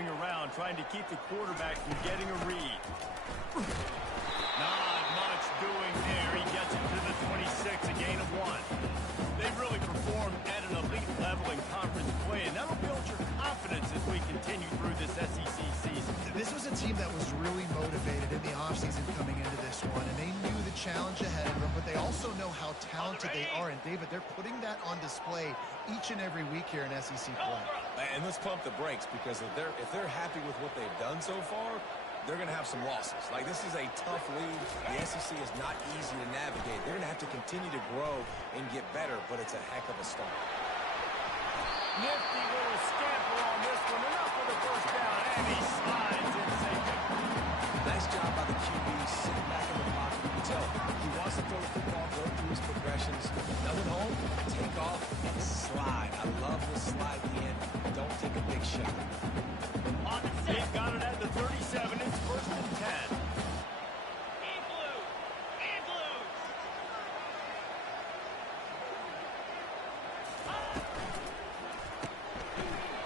circling around, trying to keep the quarterback from getting a read. Not much doing there. He gets it to the 26, a gain of 1. They've really performed at an elite level in conference play, and that'll build your confidence as we continue through this SEC season. This was a team that was really motivated in the offseason coming into this one, and they knew the challenge ahead of them, but they also know how talented they are. And, David, they're putting that on display each and every week here in SEC play. And let's pump the brakes, because if they're happy with what they've done so far, they're going to have some losses. Like, this is a tough league. The SEC is not easy to navigate. They're going to have to continue to grow and get better, but it's a heck of a start. Nifty little scamper on this one. Enough for the first down, and he slides in safety. Nice job by the QB sitting back in the pocket. You can tell he wants to throw the football, go through his progressions. Nothing home, take off, and slide. I love the slide in. Don't take a big shot. They've got it at the 37. It's 1st and 10.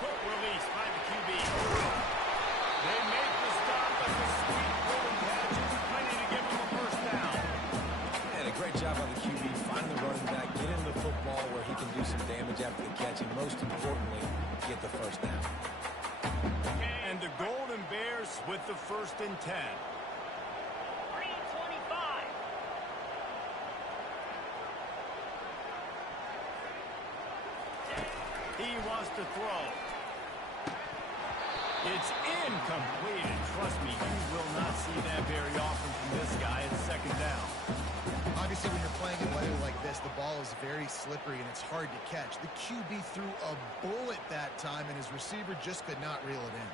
Quick release by the QB. They make the stop, but the sweet rolling catch is plenty to give them a first down. And a great job by the QB finding the running back, get into the football where he can do some damage after the catch, and most importantly, get the first down. And the Golden Bears with the 1st and 10. 3:25. He wants to throw. It's incomplete, and trust me, you will not see that very often from this guy. It's 2nd down. Obviously, when you're playing in weather like this, the ball is very slippery and it's hard to catch. The QB threw a bullet that time, and his receiver just could not reel it in.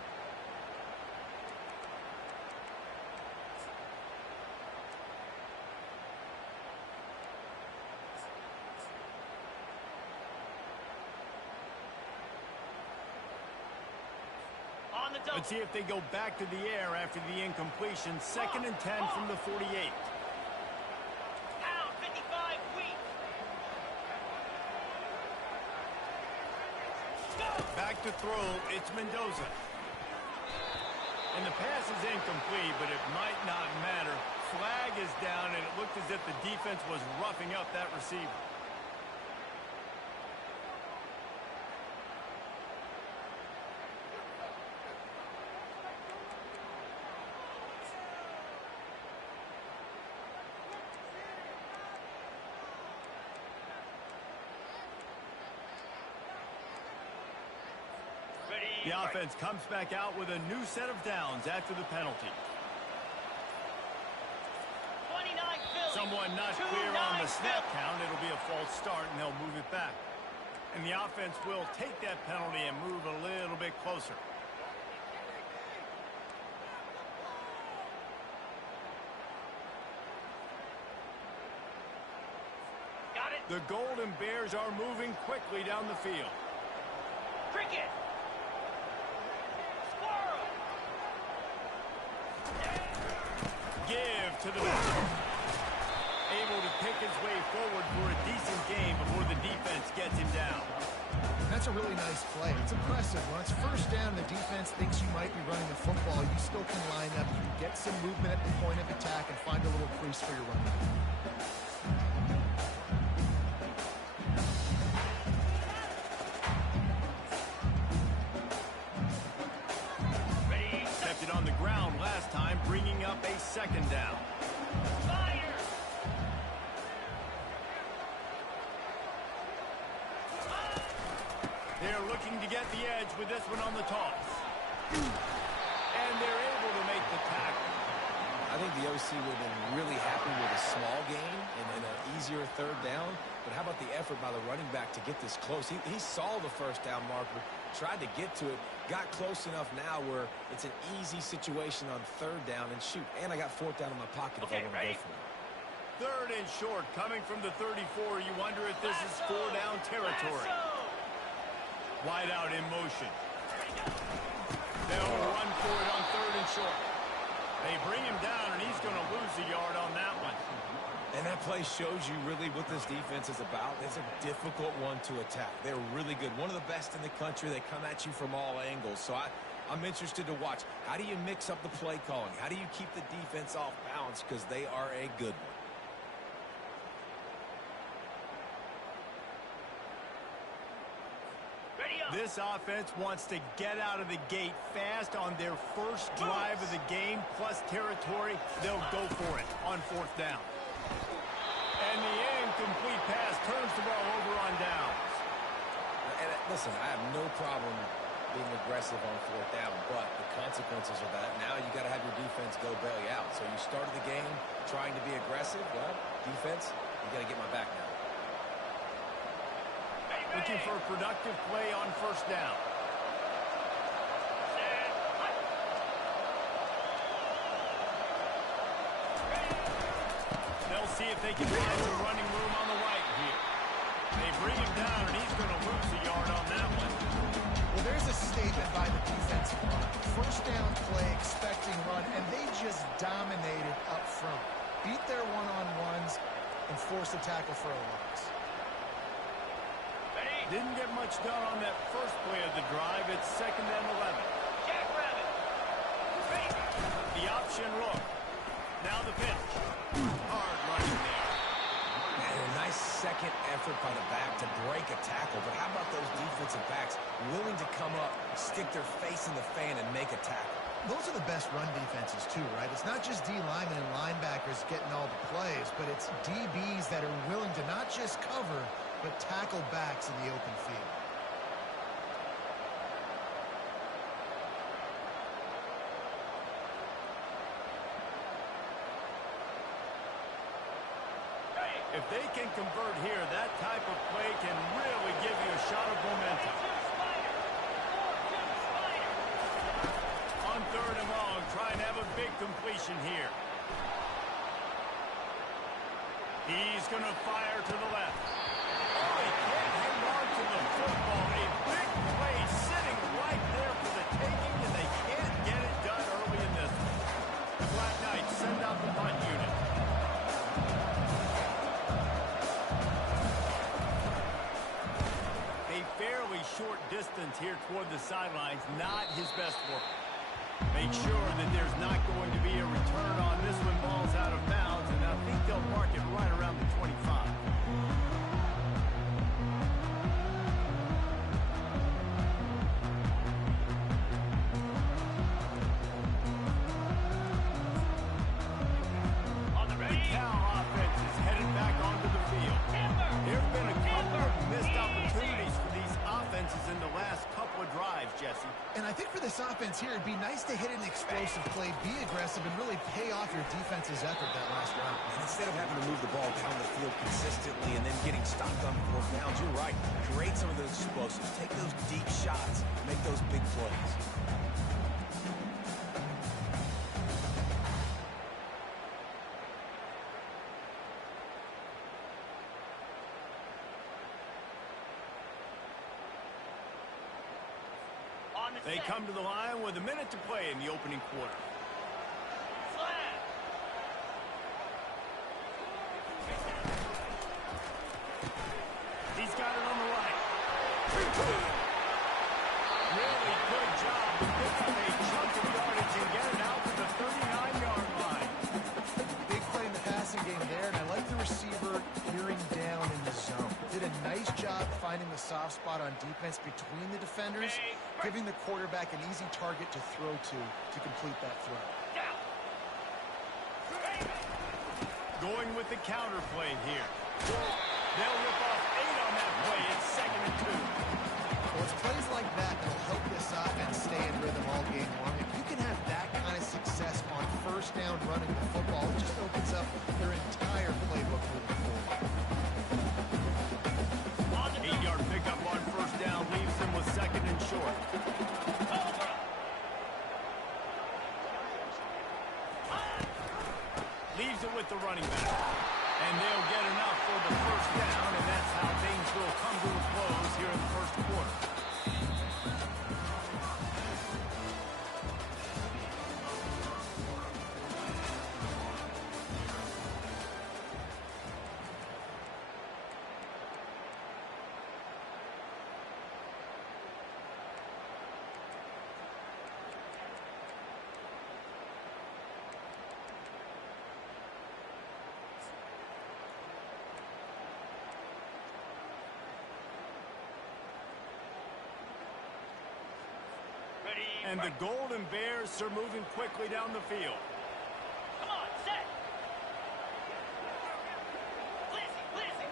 Let's see if they go back to the air after the incompletion. 2nd and 10 from the 48. Pound 55 weak. Back to throw, it's Mendoza. And the pass is incomplete, but it might not matter. Flag is down, and it looked as if the defense was roughing up that receiver. The offense comes back out with a new set of downs after the penalty. 29 Philly. Someone not clear on the snap count. It'll be a false start, and they'll move it back. And the offense will take that penalty and move a little bit closer. Got it. The Golden Bears are moving quickly down the field. Cricket. Give to the back. Able to pick his way forward for a decent game before the defense gets him down. That's a really nice play. It's impressive. When it's 1st down, the defense thinks you might be running the football. You still can line up. You can get some movement at the point of attack and find a little crease for your running back. Kept it on the ground last time, bringing up a 2nd down. Fire. They're looking to get the edge with this one on the toss. And they're able to make the tackle. I think the OC would have been really happy with a small gain and an easier 3rd down. But how about the effort by the running back to get this close? He saw the 1st down marker, tried to get to it, got close enough now where it's an easy situation on 3rd down. And shoot, and I got 4th down in my pocket if I want to go for it. 3rd and short, coming from the 34. You wonder if this is 4-down territory. Wide out in motion. They'll run for it on 3rd and short. They bring him down, and he's going to lose a yard on that one. And that play shows you really what this defense is about. It's a difficult one to attack. They're really good. One of the best in the country. They come at you from all angles. So I I'm interested to watch. How do you mix up the play calling? How do you keep the defense off balance? Because they are a good one. This offense wants to get out of the gate fast on their first drive of the game, plus territory. They'll go for it on fourth down. And the incomplete pass turns the ball over on downs. And listen, I have no problem being aggressive on fourth down, but the consequences of that, now you got to have your defense go bail you out. So you started the game trying to be aggressive. Well, defense, you got to get my back now. Looking for a productive play on first down. They'll see if they can find some running room on the right here. They bring him down, and he's going to lose a yard on that one. Well, there's a statement by the defensive line. First down play, expecting run, and they just dominated up front. Beat their one-on-ones and forced a tackle for a loss. Didn't get much done on that first play of the drive. It's 2nd and 11. The option look. Now the pitch. Hard running there. And a nice second effort by the back to break a tackle. But how about those defensive backs willing to come up, stick their face in the fan, and make a tackle? Those are the best run defenses, too, right? It's not just D linemen and linebackers getting all the plays, but it's DBs that are willing to not just cover, but tackle backs in the open field. If they can convert here, that type of play can really give you a shot of momentum. On 3rd and long, trying to have a big completion here. He's going to fire to the left. Oh, he can't hang on to the football. A big play sitting right there for the taking, and they can't get it done early in this one. The Black Knights send out the punt unit. A fairly short distance here toward the sidelines, not his best work. Make sure that there's not going to be a return on this when ball's out of bounds, and I think they'll mark it right around the 25. In the last couple of drives, Jesse. And I think for this offense here, it'd be nice to hit an explosive play, be aggressive, and really pay off your defense's effort that last round. And instead of having to move the ball down the field consistently and then getting stopped on 4th downs, you're right. Create some of those explosives. Take those deep shots. Make those big plays. They come to the line with a minute to play in the opening quarter. He's got it on the right. Really good job to pick up a chunk of yardage and get it out to the 39-yard line. Big play in the passing game there, and I like the receiver gearing down in the zone. Did a nice job finding the soft spot on defense between the defenders, giving the quarterback an easy target to throw to complete that throw. Going with the counter play here. They'll rip off 8 on that play. It's 2nd and 2. Well, it's plays like that that'll help this offense stay in rhythm all game long. If you can have that kind of success on first down running the football, it just opens up their entire playbook moving forward. 8-yard pickup on first down leaves them with 2nd and short. Leaves it with the running back. And they'll get enough for the first down, and that's how things will come to a close here in the first quarter. And the Golden Bears are moving quickly down the field. Come on, set. Blizzy.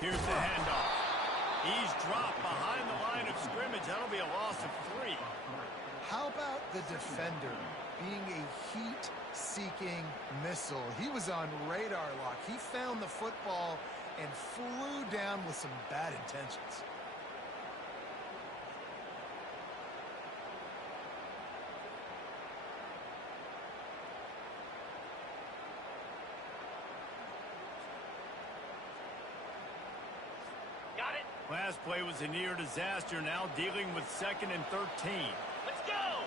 Here's the handoff. He's dropped behind the line of scrimmage. That'll be a loss of 3. How about the defender being a heat-seeking missile? He was on radar lock. He found the football and flew down with some bad intentions. Got it. Last play was a near disaster. Now dealing with 2nd and 13. Let's go.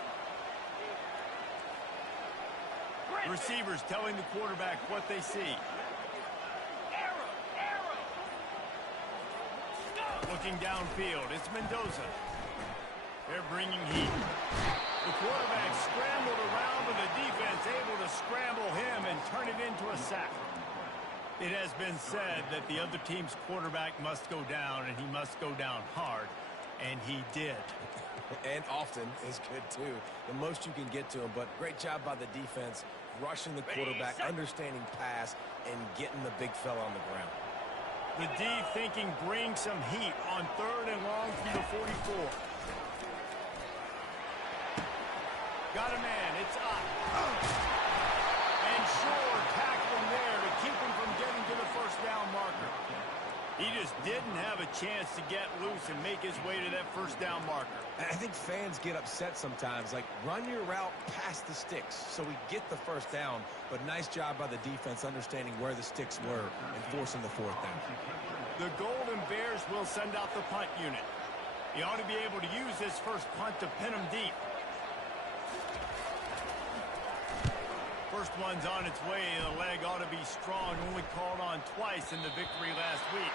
Griffin. Receivers telling the quarterback what they see. Arrow. Go. Looking downfield, it's Mendoza. They're bringing heat. The quarterback scrambled around, but the defense able to scramble him and turn it into a sack. It has been said that the other team's quarterback must go down, and he must go down hard, and he did. And often is good, too. The most you can get to him, but great job by the defense, rushing the quarterback, understanding pass, and getting the big fella on the ground. The D thinking bring some heat on 3rd and long from the 44. Got a man, it's up. And Shore tackling there to keep him from getting to the first down marker. He just didn't have a chance to get loose and make his way to that first down marker. And I think fans get upset sometimes, like run your route past the sticks so we get the first down, but nice job by the defense understanding where the sticks were and forcing the 4th down. The Golden Bears will send out the punt unit. He ought to be able to use this first punt to pin him deep. First one's on its way. The leg ought to be strong. Only called on twice in the victory last week.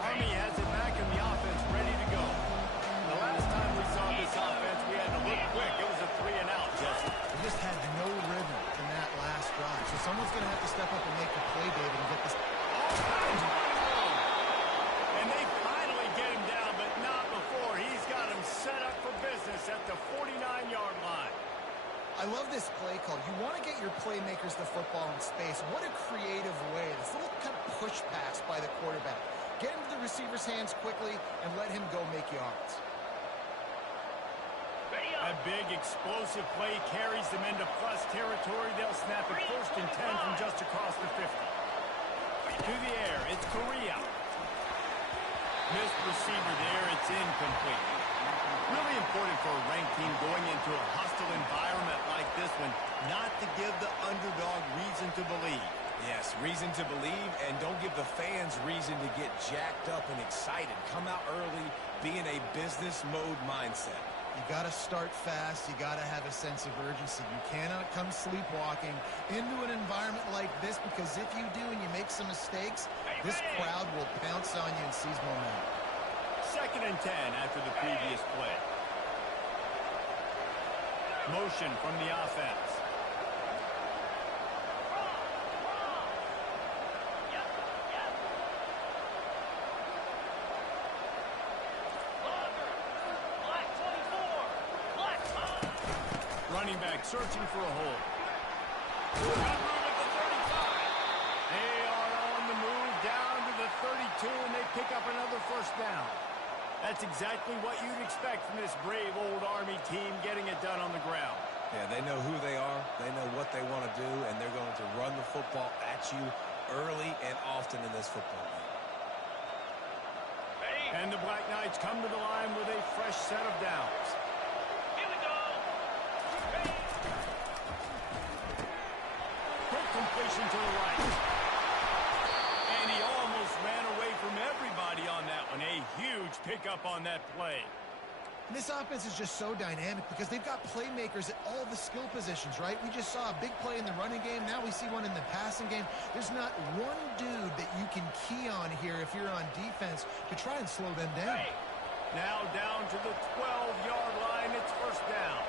Army has it back in the offense, ready to go. The last time we saw this offense, we had to look quick. It was a 3-and-out, Jesse. They just had no rhythm in that last drive. So someone's going to have to step up and make the play, David, and get this. All kinds of room. And they finally get him down, but not before. He's got him set up for business at the 49-yard line. I love this play call. You want to get your playmakers the football in space. What a creative way. This little kind of push pass by the quarterback. Get into the receiver's hands quickly and let him go make yards. Ready A up. big explosive play carries them into plus territory. They'll snap it 1st and 10 from just across the 50. To the air, it's Correa. Missed receiver there, it's incomplete. Really important for a ranked team going into a hostile environment like this one, not to give the underdog reason to believe. Yes, reason to believe, and don't give the fans reason to get jacked up and excited. Come out early, be in a business mode mindset. You got to start fast. You got to have a sense of urgency. You cannot come sleepwalking into an environment like this, because if you do and you make some mistakes, this crowd will pounce on you and seize momentum. 2nd and 10 after the previous play. Motion from the offense. Yep. Longer. Black 24. Black time. Running back searching for a hole. Got room at the 35. They are on the move down to the 32, and they pick up another first down. That's exactly what you'd expect from this brave old Army team, getting it done on the ground. Yeah, they know who they are, they know what they want to do, and they're going to run the football at you early and often in this football game. Ready? And the Black Knights come to the line with a fresh set of downs. Here we go. Ready? Quick completion to the right. And he almost ran away from everybody on that one. A huge pickup on that play. And this offense is just so dynamic because they've got playmakers at all the skill positions, right? We just saw a big play in the running game. Now we see one in the passing game. There's not one dude that you can key on here if you're on defense to try and slow them down. Now down to the 12-yard line. It's first down.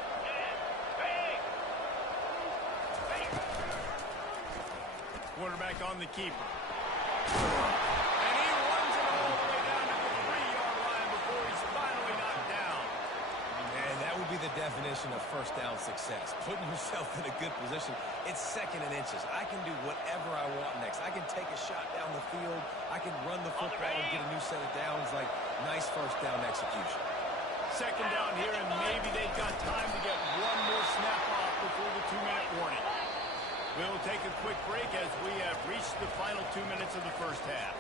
Quarterback on the keeper. And he runs it all the way down to the 3-yard line before he's finally knocked down. And that would be the definition of first down success. Putting yourself in a good position. It's second and inches. I can do whatever I want next. I can take a shot down the field. I can run the football and get a new set of downs. Like, nice first down execution. Second down here, and maybe they've got time to get one more snap off before the 2-minute warning. We'll take a quick break as we have reached the final 2 minutes of the first half.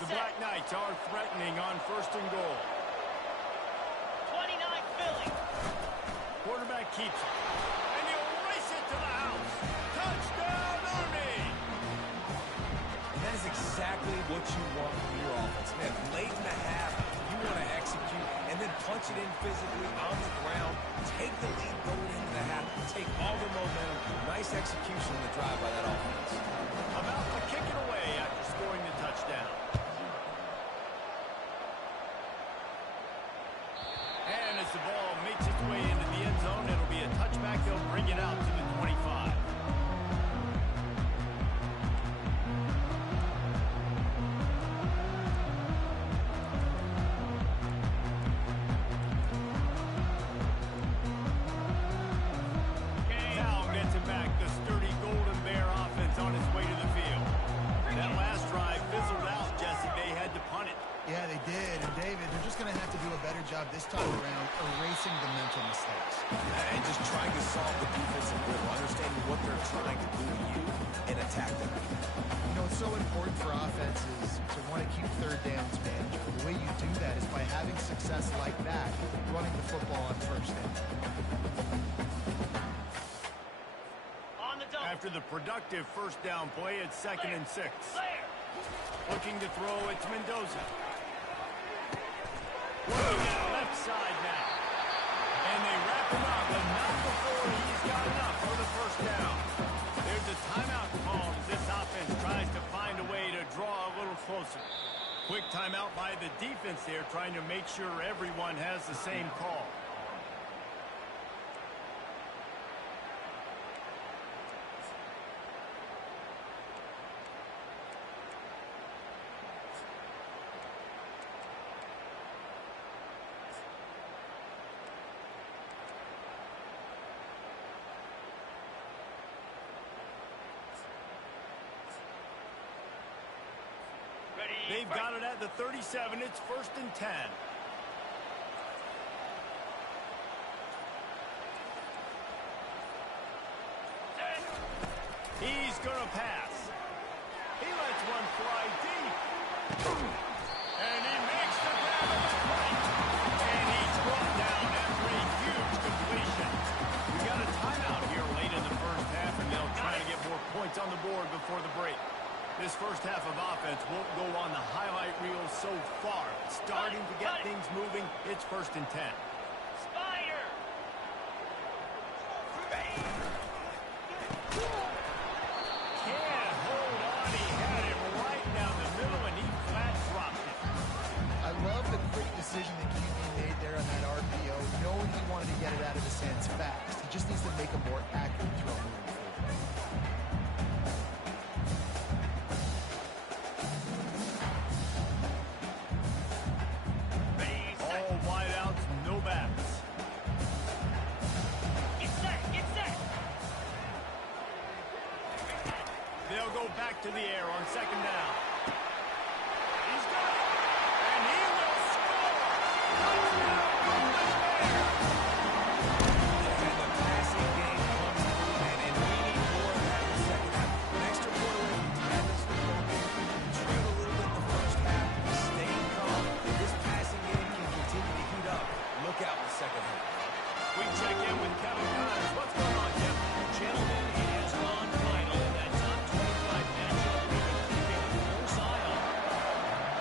The Black Knights are threatening on first and goal. 29 Philly. Quarterback keeps it. And he'll race it to the house. Touchdown, Army! That is exactly what you want from your offense. Man, late in the half, you want to execute and then punch it in physically on the ground. Take the lead going into the half. Take all the momentum. Nice execution on the drive by that offense. About to kick it away after scoring the touchdown. And as the ball makes its way into the end zone, it'll be a touchback. They'll bring it out to the 25. Now gets it back. The sturdy Golden Bear offense on its way to the field. That last drive fizzled out, Jesse. They had to punt it. Yeah, they did. And, David, they're just going to have to do a better job this time around erasing the mental mistakes. And just trying to solve the defensive riddle, understanding what they're trying to do to you and attack them. You know, it's so important for offenses to want to keep third downs manageable. The way you do that is by having success like that, running the football on first down. On the double. After the productive first down play, it's 2nd and 6. Blair. Looking to throw, it's Mendoza. Looking at left side now. And they wrap him up, but not before he's got enough for the first down. There's a timeout call as this offense tries to find a way to draw a little closer. Quick timeout by the defense there, trying to make sure everyone has the same call. Ready. They've got it at the 37. It's 1st and 10. He's going to pass. He lets one fly deep. And he makes the grab at the plate. And he's brought down after a huge completion. We got a timeout here late in the first half, and they'll try to get more points on the board before the break. This first half of offense won't go on the highlight reel so far. It's starting to get things moving. It's 1st and 10. Spider. Can't hold on. He had it right down the middle, and he flat dropped it. I love the quick decision that QB made there on that RPO, knowing he wanted to get it out of his hands fast. He just needs to make a more accurate throw moving forward. Ready. Set. All wideouts, no backs. Get set. Get set. They'll go back to the air on 2nd down. He's got it. And he will score. Touchdown, Golden Bears. And the passing game comes through, man, and we need more of that in the second half. An extra quarter away from having this football game. Trail a little bit in the first half, staying calm. This passing game can continue to heat up. Look out in the second half. We check in with Kevin Connors. What's going on, Jeff? Gentlemen, it has gone final in that top 25 matchup we've been keeping a close eye on.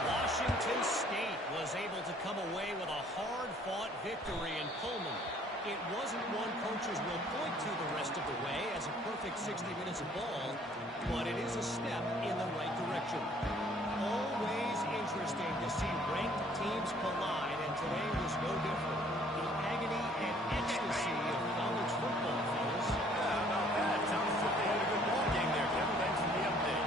Washington State was able to come away with a hard-fought victory in Pullman. It wasn't one coaches will point to the rest of the way as a perfect 60 minutes of ball, but it is a step in the right direction. Always interesting to see ranked teams collide, and today was no different. The agony and ecstasy of college football, fellas. How about that? Sounds as if they had a good ball game there, Kevin. Thanks for the update.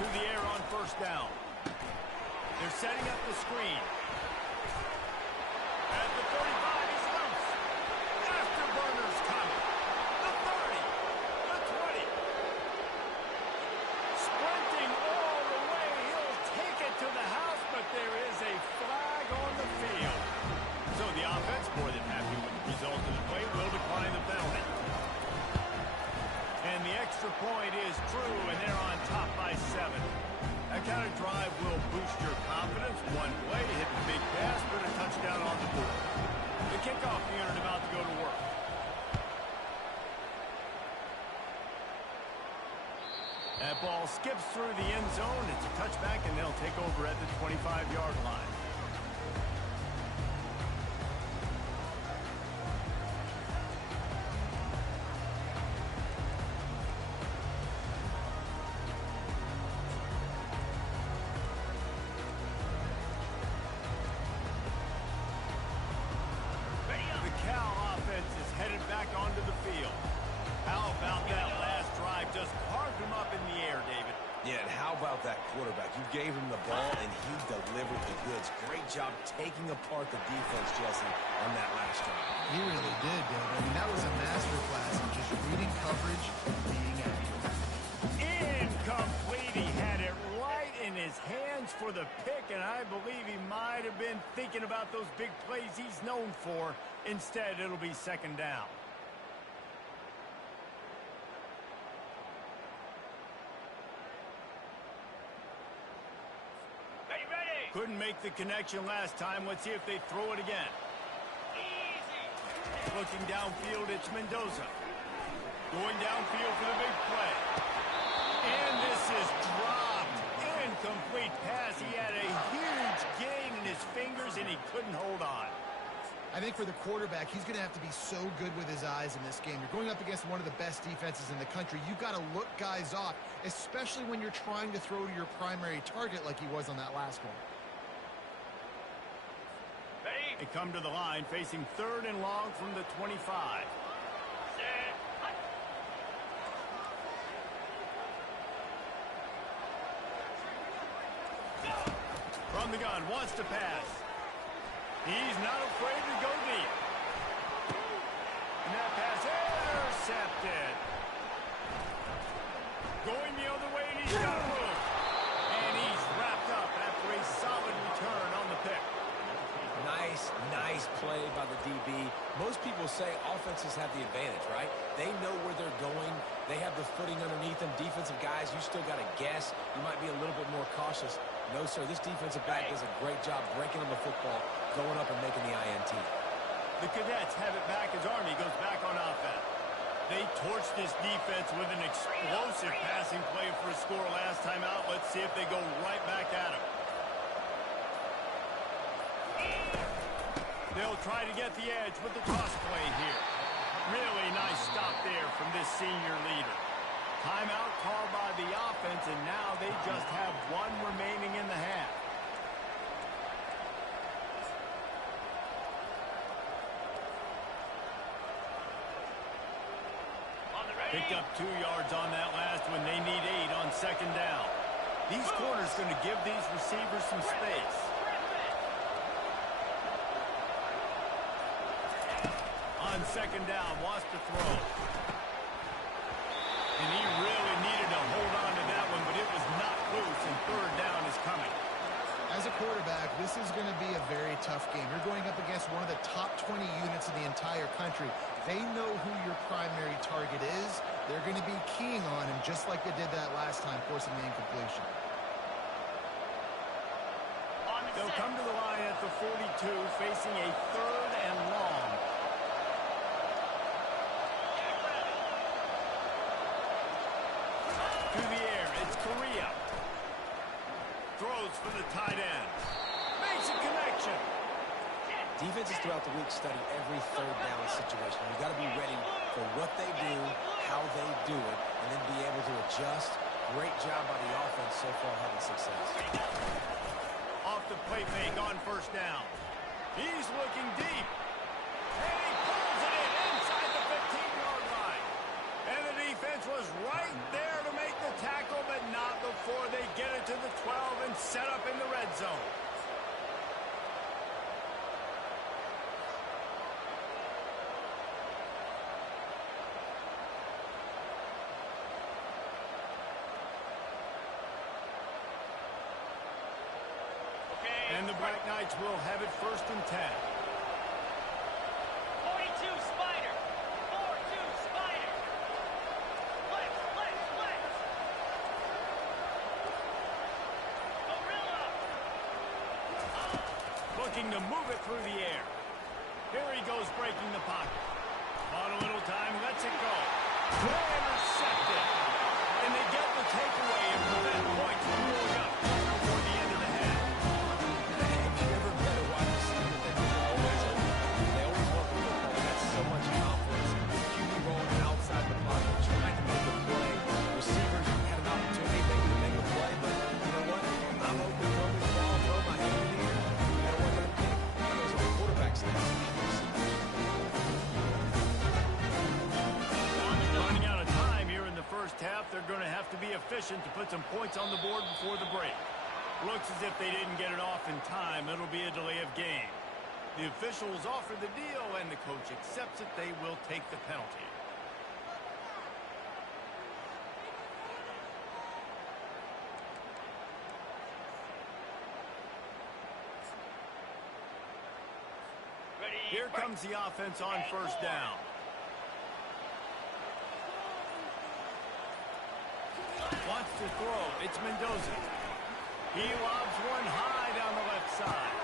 To the air on first down. They're setting up the screen. At the 35, he's loose. Afterburners coming. The 30. The 20. Sprinting all the way. He'll take it to the house, but there is a flag on the field. So the offense, more than happy with the result of the play, will decline the penalty. And the extra point is true, and they're on top by 7. That kind of drive will boost your confidence. One play, hit the big pass, put a touchdown on the board. The kickoff unit about to go to work. That ball skips through the end zone. It's a touchback, and they'll take over at the 25-yard line. Gave him the ball, and he delivered the goods. Great job taking apart the defense, Jesse, on that last drive. He really did, David. I mean, that was a masterclass in just reading coverage and being accurate. Incomplete. He had it right in his hands for the pick, and I believe he might have been thinking about those big plays he's known for. Instead, it'll be second down. Couldn't make the connection last time. Let's see if they throw it again. Easy. Looking downfield, it's Mendoza. Going downfield for the big play. And this is dropped. Incomplete pass. He had a huge gain in his fingers, and he couldn't hold on. I think for the quarterback, he's going to have to be so good with his eyes in this game. You're going up against one of the best defenses in the country. You've got to look guys off, especially when you're trying to throw to your primary target like he was on that last one. They come to the line facing 3rd and long from the 25. Set. From the gun, wants to pass. He's not afraid to go deep. And that pass intercepted. Going the other way, and he's got room. And he's wrapped up after a solid return on the pick. Nice play by the DB. Most people say offenses have the advantage, right? They know where they're going. They have the footing underneath them. Defensive guys, you still got to guess. You might be a little bit more cautious. No, sir, this defensive back does a great job breaking on the football, going up and making the INT. The Cadets have it back as Army goes back on offense. They torched this defense with an explosive passing play for a score last time out. Let's see if they go right back at him. They'll try to get the edge with the toss play here. Really nice stop there from this senior leader. Timeout called by the offense, and now they just have one remaining in the half. Picked up 2 yards on that last one. They need 8 on second down. These corners going to give these receivers some space. On second down, wants to throw. And he really needed to hold on to that one, but it was not loose, and third down is coming. As a quarterback, this is going to be a very tough game. You're going up against one of the top 20 units in the entire country. They know who your primary target is. They're going to be keying on him just like they did that last time, forcing the incompletion. They'll come to the line at the 42, facing a 3rd and long. Through the air, it's Correa. Throws for the tight end. Makes a connection. Defenses throughout the week study every 3rd down situation. You've got to be ready for what they do, how they do it, and then be able to adjust. Great job by the offense so far having success. Off the plate make on 1st down. He's looking deep. And he pulls it in inside the 15-yard line. And the defense was right there to make the tackle, but not before they get it to the 12 and set up in the red zone. And the Black Knights will have it 1st and 10. 42 Spider. 4-2 Spider. Flex, flex, flex. Gorilla. Looking to move it through the air. Here he goes breaking the pocket. On a little time, lets it go. Intercepted. And they get the takeaway and prevent points from going up before the end of the half. Have you ever met a wide receiver that they always want the football? That's so much confidence. QB rolling outside the pocket, trying to make a play. Receivers had an opportunity maybe to make a play, but you know what? I'm open, throw me the ball, throw my hand in here. You know what they're pick? Those are quarterbacks next to receivers. Running out of time here in the 1st half, they're going to have to be efficient to put some points on the board before the break. Looks as if they didn't get it off in time. It'll be a delay of game. The officials offer the deal, and the coach accepts it. They will take the penalty. Ready. Here comes the offense on 1st down. Wants to throw. It's Mendoza. He lobs one high down the left side.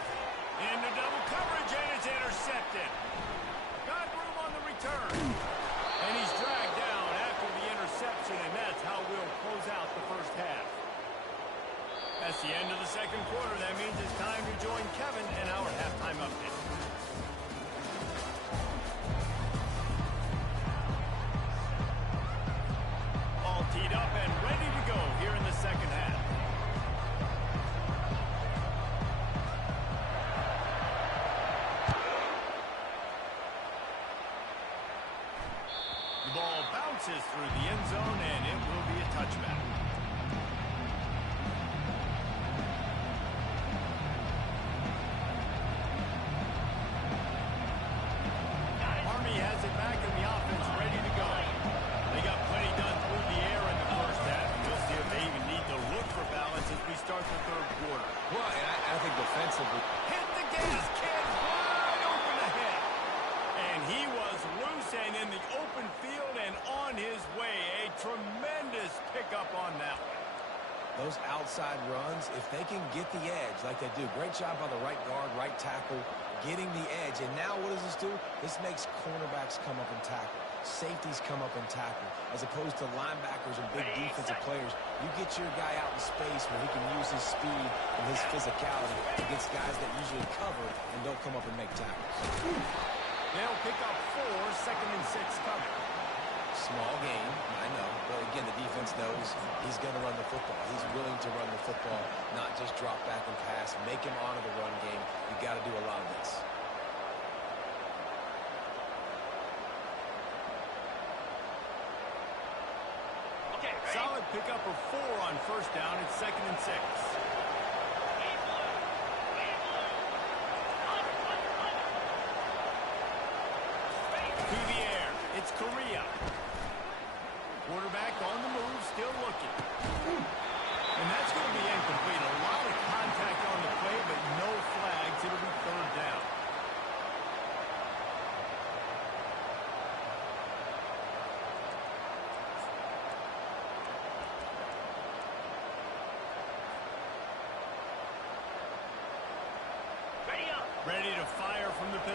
Into double coverage, and it's intercepted. Got room on the return. And he's dragged down after the interception, and that's how we'll close out the 1st half. That's the end of the 2nd quarter. That means it's time to join Kevin in our halftime update. All teed up and ready to go here in the 2nd half. The ball bounces through the end zone, and it will be a touchback. Army has it back in the offense, ready to go. They got plenty done through the air in the 1st half. We'll see if they even need to look for balance as we start the 3rd quarter. Well, I think defensively. Hit the gas, kid, wide open ahead. And he was loose and in the open field and on his way. A tremendous pickup on that one. Those outside runs, if they can get the edge like they do, great job by the right guard, right tackle, getting the edge. And now what does this do? This makes cornerbacks come up and tackle. Safeties come up and tackle. As opposed to linebackers and big defensive players, you get your guy out in space where he can use his speed and his physicality against guys that usually cover and don't come up and make tackles. They'll pick up 4, 2nd and 6 coming. Small game, I know, but again, the defense knows he's going to run the football. He's willing to run the football, not just drop back and pass, make him honor the run game. You got to do a lot of this. Okay, ready? Solid pickup of 4 on 1st down. It's 2nd and 6. Wave blue. Wave blue. Under. To the air. It's Correa. Quarterback on the move, still looking. And that's going to be incomplete. A lot of contact on the play, but no flags. It'll be 3rd down.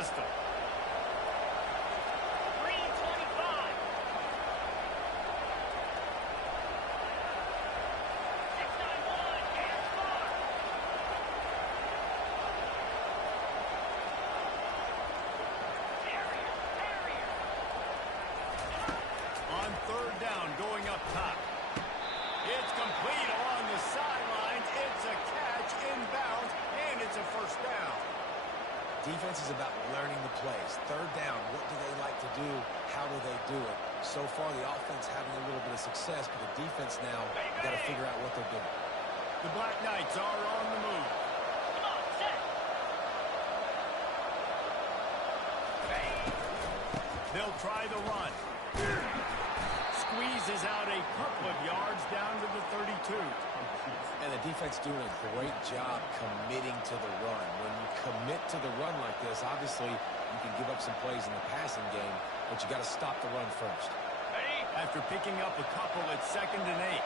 system. 325. 691. And far. Terrier. On third down, going up top. It's complete along the sidelines. It's a catch inbounds, and it's a first down. Defense is about learning the plays. Third down, what do they like to do? How do they do it? So far, the offense having a little bit of success, but the defense now got to figure out what they're doing. The Black Knights are on the move. Come on, set. They'll try the run. Squeezes out a couple of yards down to the 32. And the defense doing a great job committing to the run. When you commit to the run like this, obviously you can give up some plays in the passing game, but you got to stop the run first. Ready? After picking up a couple, it's 2nd and 8.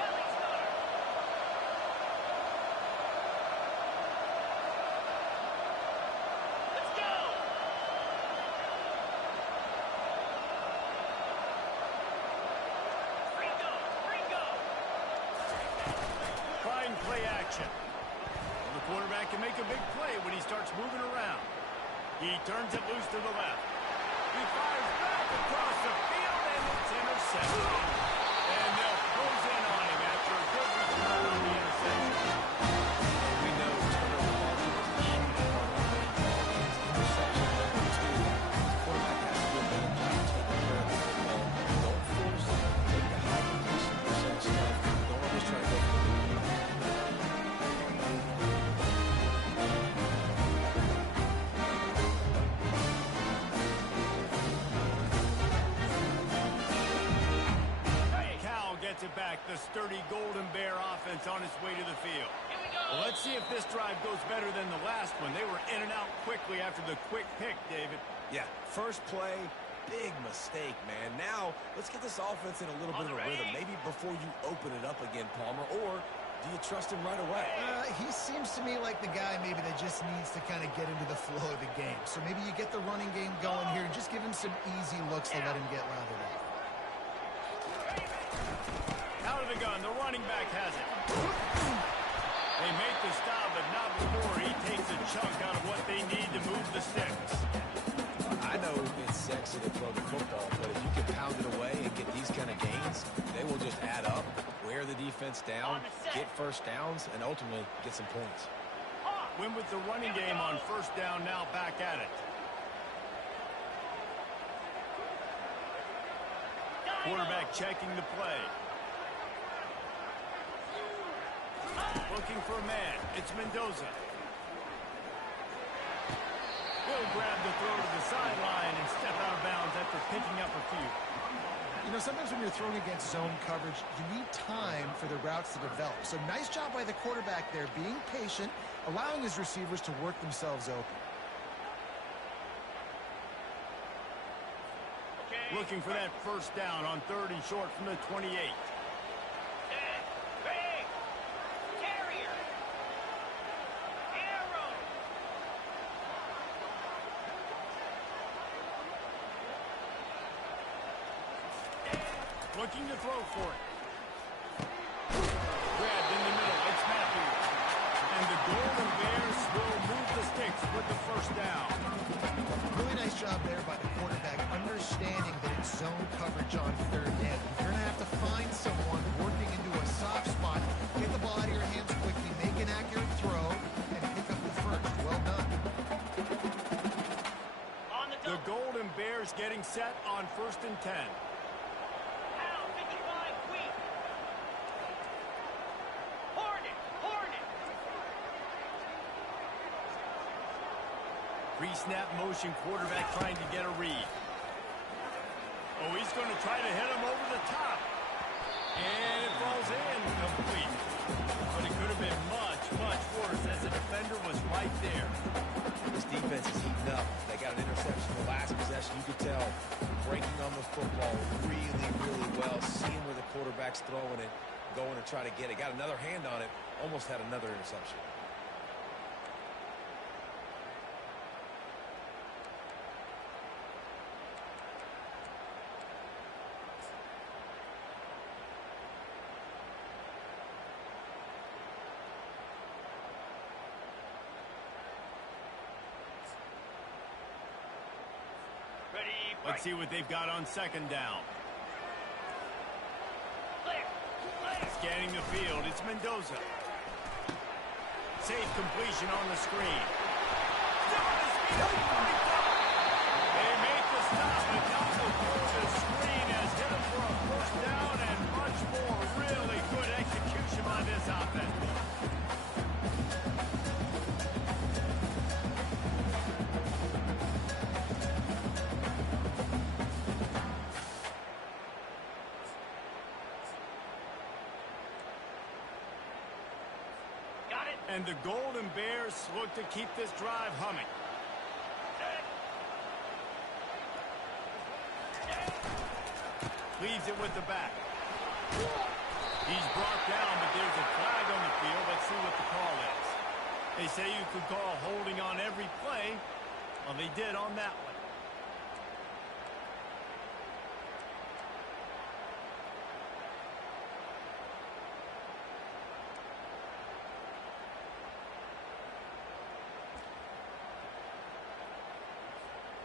Belly starter. Let's go. Ringo. Trying play action. The quarterback can make a big play when he starts moving around. He turns it loose to the left. He fires back across the field, and it's intercepted. And they'll close in on him after a good return on the interception. We know turnover margin is the key to our running game. Interception number 2. The quarterback has to do a better job taking care of the football. Don't force it. Take the high completion percentage stuff. Don't always try to go for the lead. Cal gets it back. The sturdy Golden Bear offense on its way to the field. Here we go. Well, let's see if this drive goes better than the last one. They were in and out quickly after the quick pick, David. Yeah, first play, big mistake, man. Now, let's get this offense in a little bit of a rhythm. Maybe before you open it up again, Palmer, or do you trust him right away? He seems to me like the guy maybe that just needs to kind of get into the flow of the game. So maybe you get the running game going here and just give him some easy looks to let him get lathered up. Out of the gun, the running back has it. They make the stop, but not before he takes a chunk out of what they need to move the sticks. I know it's sexy to throw the football, but if you can pound it away and get these kind of gains, they will just add up, wear the defense down, get first downs, and ultimately get some points. Win with the running game on first down, now back at it. Quarterback checking the play. Looking for a man. It's Mendoza. He'll grab the throw to the sideline and step out of bounds after picking up a few. You know, sometimes when you're throwing against zone coverage, you need time for the routes to develop. So nice job by the quarterback there, being patient, allowing his receivers to work themselves open. Okay. Looking for that first down on 3rd and short from the 28. Ready. Carrier. Arrow. Looking to throw for it. Grabbed in the middle. It's Matthews. And the Golden Bears will move the sticks with the first down. Really nice job there by the quarterback, understanding that it's zone coverage on 3rd down. You're going to have to find someone working into a soft spot, get the ball out of your hands quickly, make an accurate throw, and pick up the first. Well done. On the The double. Golden Bears getting set on 1st and 10. Pound. 55. Weak. Hornet. Pre-snap motion, quarterback trying to get a read. Oh, he's going to try to hit him over the top. And it falls in complete. But it could have been much, much worse as the defender was right there. This defense is heating up. They got an interception in the last possession. You could tell breaking on the football really, really well, seeing where the quarterback's throwing it. going to try to get it. Got another hand on it. Almost had another interception. Ready, Let's see what they've got on second down. clear, clear. Scanning the field, it's Mendoza. Safe completion on the screen. Still on his feet, up 45. They make the stop, but not before the screen has hit him for a first down and much more. Really good execution by this offense. Got it. And the Golden Bears look to keep this drive humming. Leaves it with the back. He's brought down, but there's a flag on the field. Let's see what the call is. They say you could call holding on every play. Well, they did on that one.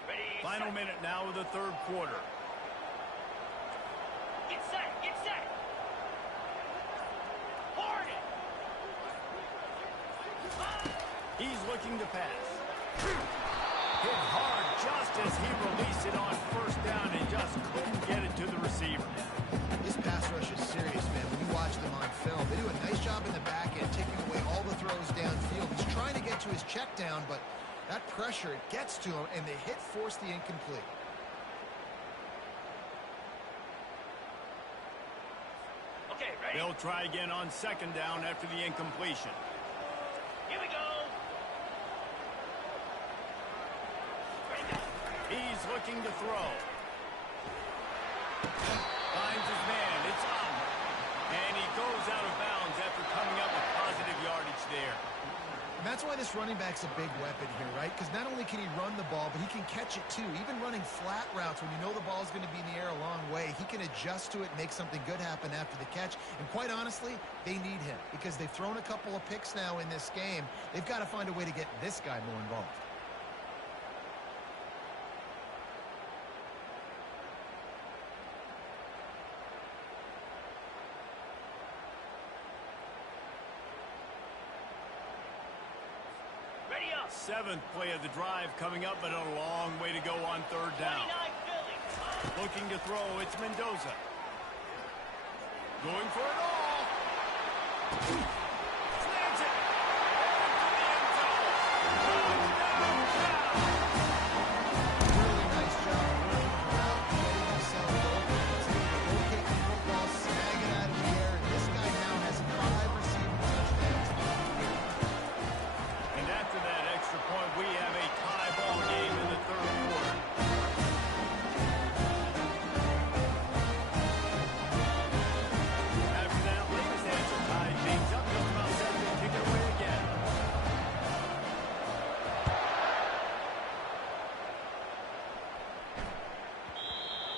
Ready, Final set. minute now of the third quarter. Get set, get set. Hornet. He's looking to pass. Hit hard just as he released it on first down and just couldn't get it to the receiver. This pass rush is serious, man. When you watch them on film, they do a nice job in the back end, taking away all the throws downfield. He's trying to get to his check down, but that pressure, it gets to him, and the hit forced the incomplete. Okay, ready. They'll try again on second down after the incompletion. Here we go. Ready, go. He's looking to throw. Finds his man. It's up. And he goes out of bounds after coming up with positive yardage there. And that's why this running back's a big weapon here, right? Because not only can he run the ball, but he can catch it too. Even running flat routes when you know the ball's going to be in the air a long way, he can adjust to it, make something good happen after the catch. And quite honestly, they need him because they've thrown a couple of picks now in this game. They've got to find a way to get this guy more involved. Ready up. Seventh play of the drive coming up, but a long way to go on third down. 29 Philly. Looking to throw, it's Mendoza. Going for it all. Slams it. Really nice job working the route, getting himself open. He's able to locate the football, snag it out of the air, and this guy now has 5 receiving touchdowns. And after that extra point, we have a tie ball game in the third quarter. After that, Lakers answer tied things up just about set to kick it away again.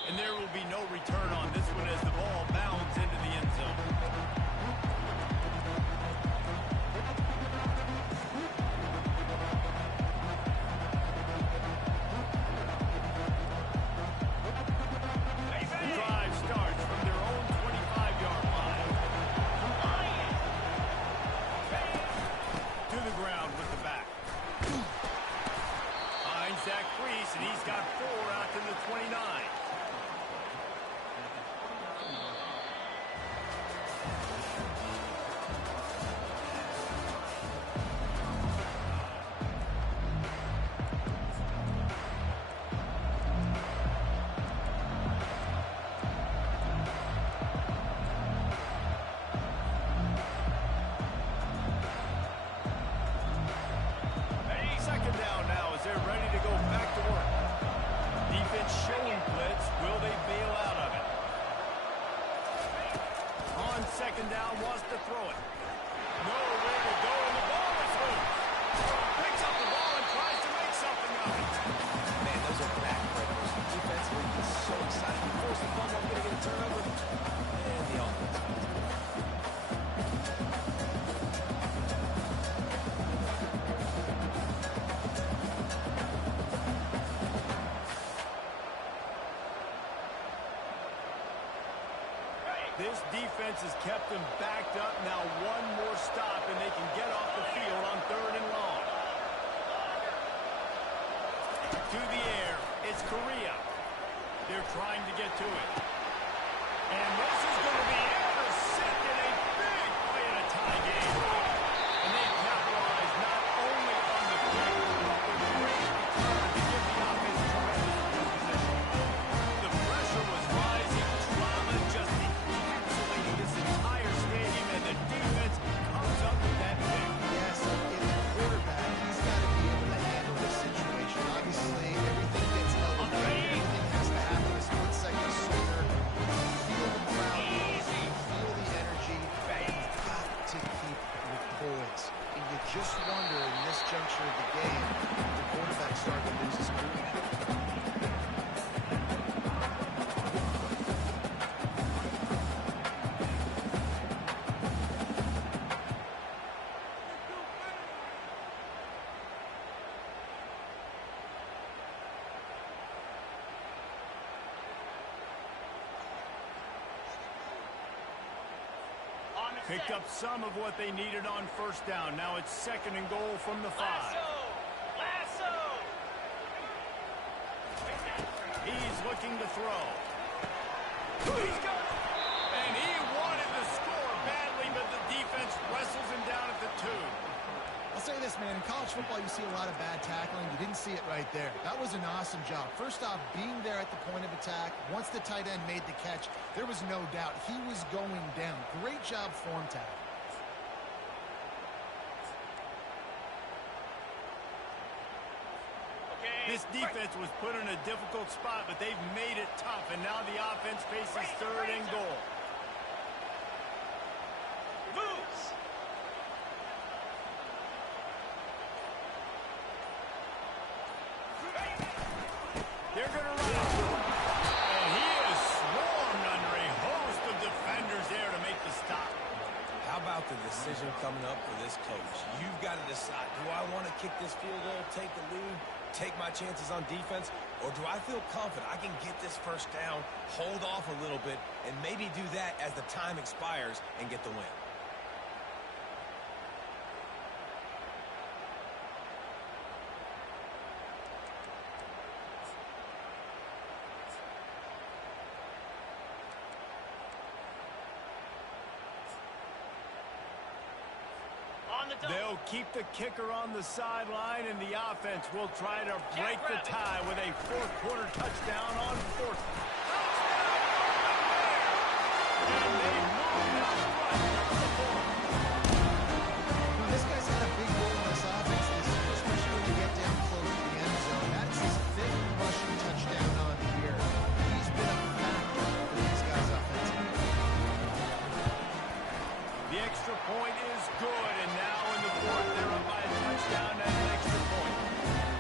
And there will be no return on this one as the ball bounds into the end zone. Ready, The ready. drive starts from their own 25-yard line. Lion. Ready. To the ground with the back. Finds Zach Priest, and he's got 4 out to the 29. Ready. Second down now as they're ready to go back to work. Defense showing blitz, This defense has kept them backed up. Now one more stop, and they can get off the field on 3rd and long. To the air, it's Correa. They're trying to get to it. And this is going to be intercepted. A big play in a tie game. And they capitalize not only on the pick, but the great return to give the offense tremendous position. The pressure was rising. Drama just encapsulating this entire stadium, and the defense comes up with that pick. Yes, in the quarterback, he's got to be able to handle this situation. Obviously, everything gets elevated. Everything has to happen a split second sooner. Feel the crowd, feel the energy. You've got to keep your poise. And you just wonder in this juncture of the game, the quarterback starting to lose his cool now. On the Picked set. up some of what they needed on 1st down. Now it's 2nd and goal from the 5. Lasso. He's looking to throw. And he wanted to score badly, but the defense wrestles him down at the 2. I'll say this, man. In college football, you see a lot of bad tackling. You didn't see it right there. That was an awesome job. First off, being there at the point of attack. Once the tight end made the catch, there was no doubt he was going down. Great job form tackle. This defense was put in a difficult spot, but they've made it tough, and now the offense faces 3rd and goal. Moves. They're going to run it to him. And he is swarmed under a host of defenders there to make the stop. How about the decision coming up for this coach? You've got to decide, do I want to kick this field goal, take the lead, take my chances on defense, or do I feel confident I can get this 1st down, hold off a little bit, and maybe do that as the time expires and get the win? On the double. They'll keep the kicker on the sideline, and the offense will try to break the tie with a 4th quarter touchdown on 4th. And they move out front for the 4th. This guy's had a big role in this offense this year, especially when you get down close to the end zone. That's his 5th rushing touchdown on the year. He's been a factor for these guys offensively. The extra point is good, and now in the 4th, they're up by a touchdown and an extra point.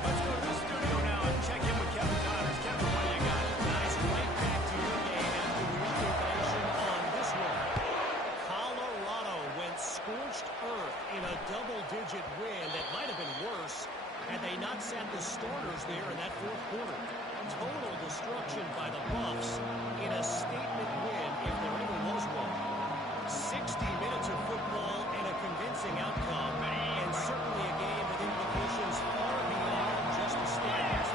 Let's go to the studio now and check in with Kevin Connors. Kevin, what do you got? Guys, right back to your game after the information on this one. Colorado went scorched earth in a double-digit win that might have been worse had they not sat the starters there in that 4th quarter. Total destruction by the Buffs in a statement win, if there ever was one. 60 minutes of football and a convincing outcome, and certainly a game with implications far beyond just the standings.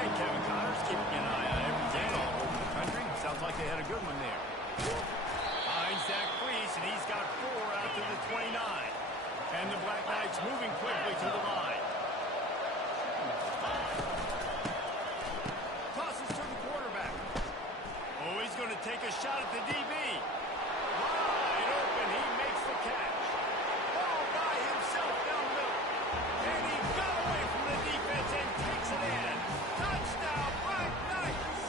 Hey, Kevin Connors, keeping an eye on everything all over the country. Sounds like they had a good one there. Finds Zach Priest, and he's got 4 out to the 29. And the Black Knights moving quickly to the line. Tosses to the quarterback. Oh, he's going to take a shot at the DB. Wide open, he makes the catch. All by himself down the middle. And he got away from the defense and takes it in. Touchdown, Black Knights!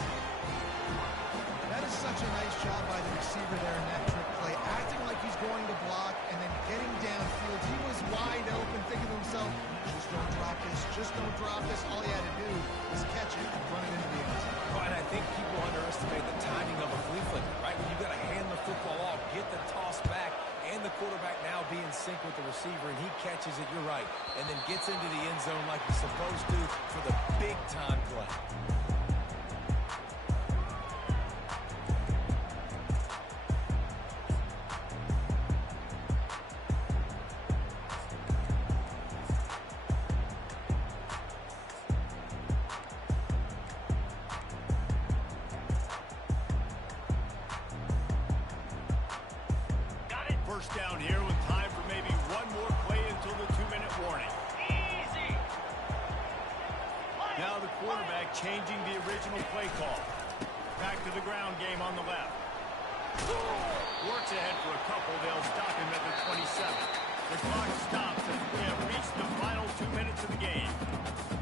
That is such a nice job by the receiver there in that trick play, acting like he's going to block and then getting downfield. He was wide open, thinking to himself, just don't drop this, just don't drop this. All he had to do was catch it and run it into the end zone. Oh, and I think people underestimate the timing of a flea flicker, right? When you've got to hand the football off, get the toss back, and the quarterback now be in sync with the receiver, and he catches it, you're right, and then gets into the end zone like he's supposed to for the big-time play. First down here with time for maybe one more play until the 2-minute warning. Easy. Now the quarterback changing the original play call. Back to the ground game on the left. Works ahead for a couple. They'll stop him at the 27. The clock stops as we have reached the final 2 minutes of the game.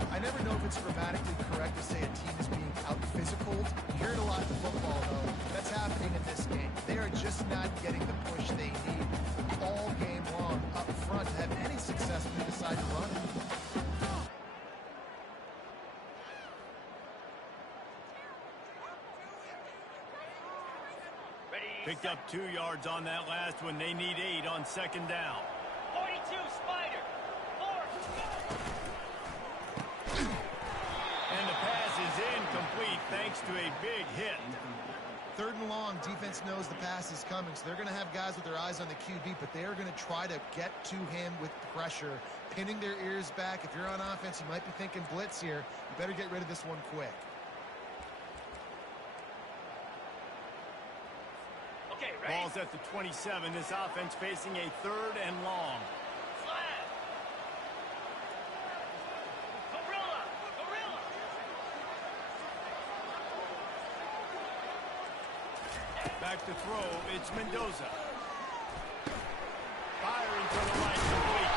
I never know if it's grammatically correct to say a team is being out-physical. You hear it a lot in football, though. That's happening in this game. They are just not getting the push they need all game long up front to have any success when they decide to run it. Picked up 2 yards on that last one. They need 8 on second down. 42, Spider. 4. And the pass is incomplete thanks to a big hit. 3rd and long, defense knows the pass is coming, so they're going to have guys with their eyes on the QB, but they are going to try to get to him with pressure, pinning their ears back. If you're on offense, you might be thinking blitz here. You better get rid of this one quick. Okay, ready? Ball's at the 27. This offense facing a 3rd and long. Flat. Gorilla. Gorilla. Back to throw, it's Mendoza. Firing to the right, complete.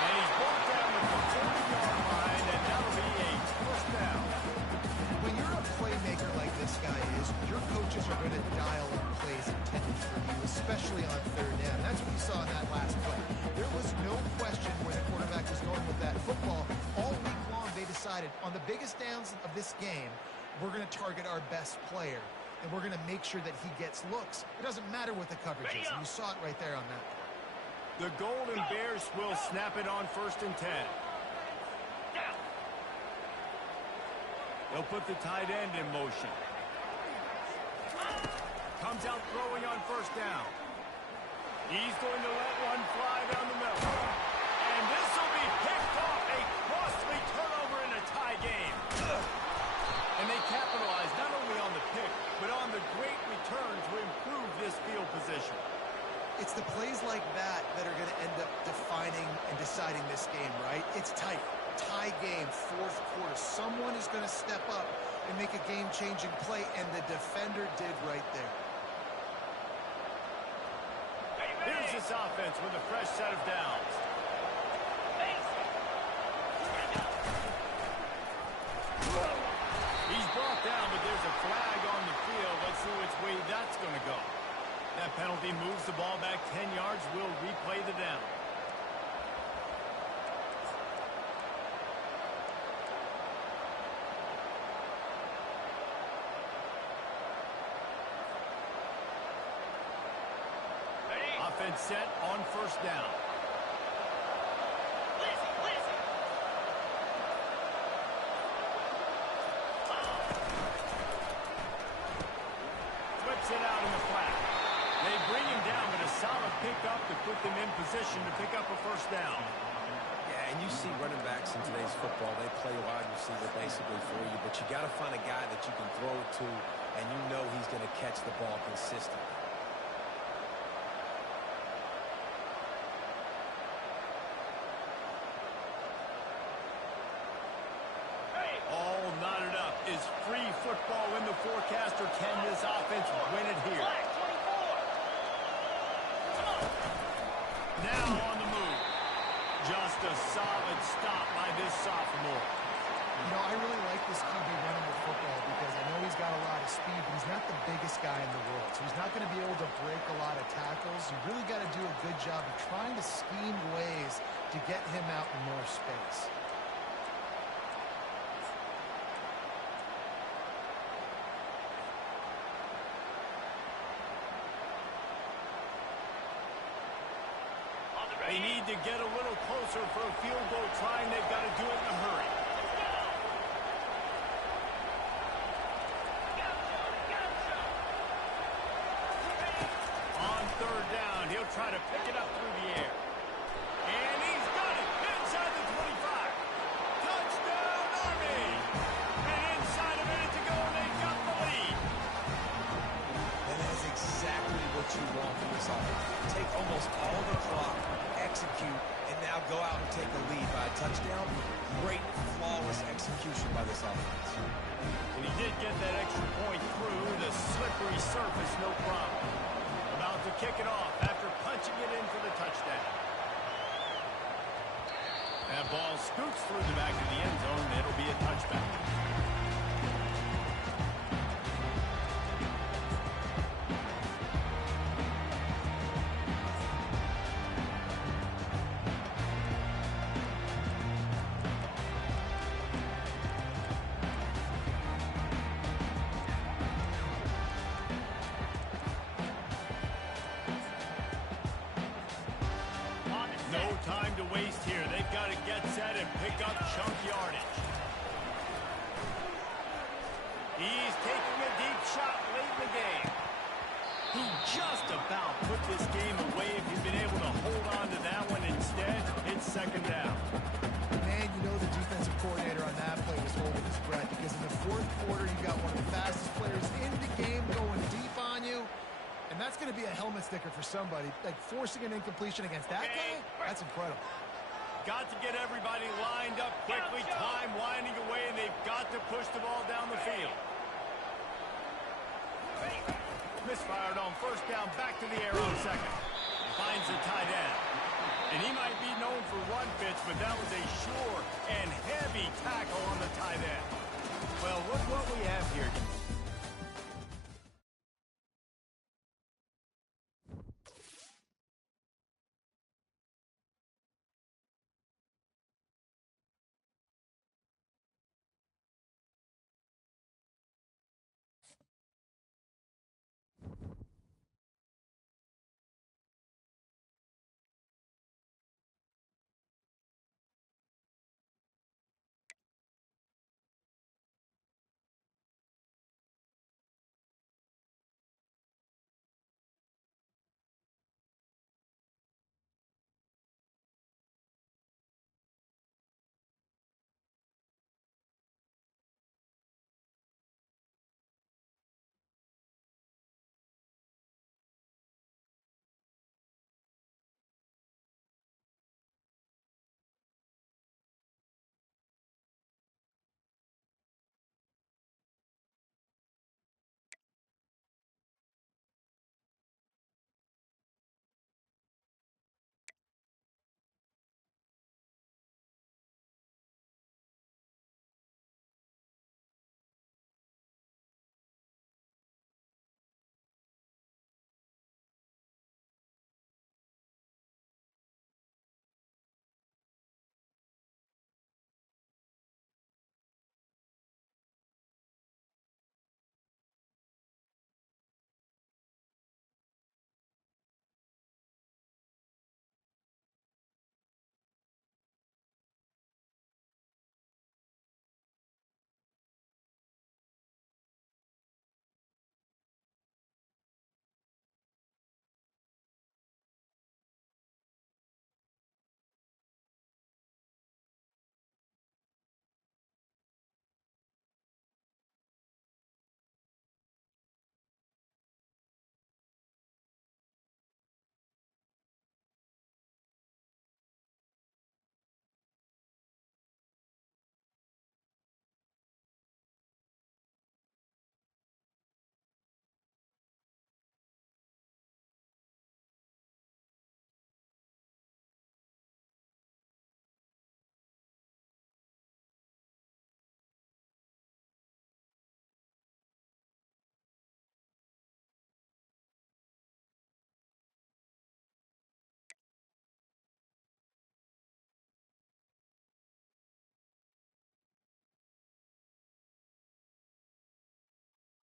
And he's brought down at the 40-yard line, and that'll be a first down. When you're a playmaker like this guy is, your coaches are going to dial up plays intended for you, especially on 3rd down. That's what you saw in that last play. There was no question where the quarterback was going with that football. All week long, they decided on the biggest downs of this game, we're going to target our best player, and we're going to make sure that he gets looks. It doesn't matter what the coverage is, and you saw it right there on that play. The Golden Bears will snap it on 1st and 10. Down. They'll put the tight end in motion. Comes out throwing on 1st down. He's going to let one fly down the middle. And this will be picked off. A costly turnover in a tie game. And they capitalize not only on the pick, but on the great return to improve this field position. It's the plays like that that are going to end up defining and deciding this game, right? It's tight. Tie game, 4th quarter. Someone is going to step up and make a game-changing play, and the defender did right there. Here's this offense with a fresh set of downs. He's brought down, but there's a flag on the field. Let's see which way that's going to go. That penalty moves the ball back 10 yards. We'll replay the down. Offense set on 1st down. Flips it out in the flat. They bring him down, but a solid pickup to put them in position to pick up a 1st down. Yeah, and you see running backs in today's football, they play wide receiver basically for you, but you got to find a guy that you can throw it to, and you know he's going to catch the ball consistently. All knotted up. Is free football in the forecast, or can this offense win it here? Now on the move. Just a solid stop by this sophomore. You know, I really like this QB running the football because I know he's got a lot of speed, but he's not the biggest guy in the world. So he's not going to be able to break a lot of tackles. You really got to do a good job of trying to scheme ways to get him out in more space. They need to get a little closer for a field goal trying. They've got to do it in a hurry. On 3rd down, he'll try to pick it up through the air. And he's got it inside the 25. Touchdown, Army! And inside a minute to go, they've got the lead. And that is exactly what you want from this offense. Take almost by this offense. And he did get that extra point through the slippery surface, no problem. About to kick it off after punching it in for the touchdown. That ball scoots through the back of the end zone. It'll be a touchback. No time to waste here. They've got to get set and pick up chunk yardage. He's taking a deep shot late in the game. He just about put this game away if he'd been able to hold on to that one. Instead, it's second down. Man, you know the defensive coordinator on that play was holding his breath because in the fourth quarter, you got one of the fastest players in the game going deep on you. And that's going to be a helmet sticker for somebody. Like forcing an incompletion against that guy, that's incredible. Got to get everybody lined up quickly. Time winding away, and they've got to push the ball down the field. Misfired on first down, back to the air on second. Finds the tight end. And he might be known for run fits, but that was a sure and heavy tackle on the tight end. Well, look what we have here.